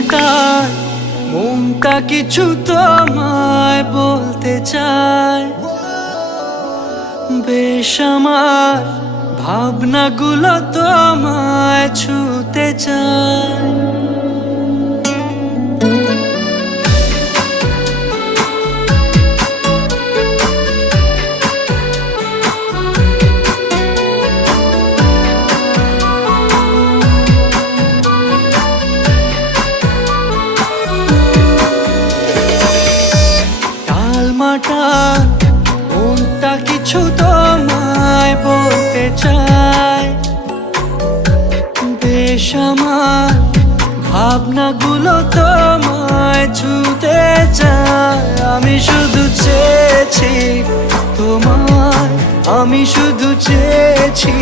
মাটার মনটা কিছু তোমায় বলতে চায়। বেশ আমার ভাবনাগুলো তোমায় ছুতে চায়। মাটার মনটা কিছু তোমায় বলতে চায়। বেশ আমার ভাবনাগুলো তোমায় ছুতে চায়। আমি শুধু চেয়েছি তোমায়, আমি শুধু চেয়েছি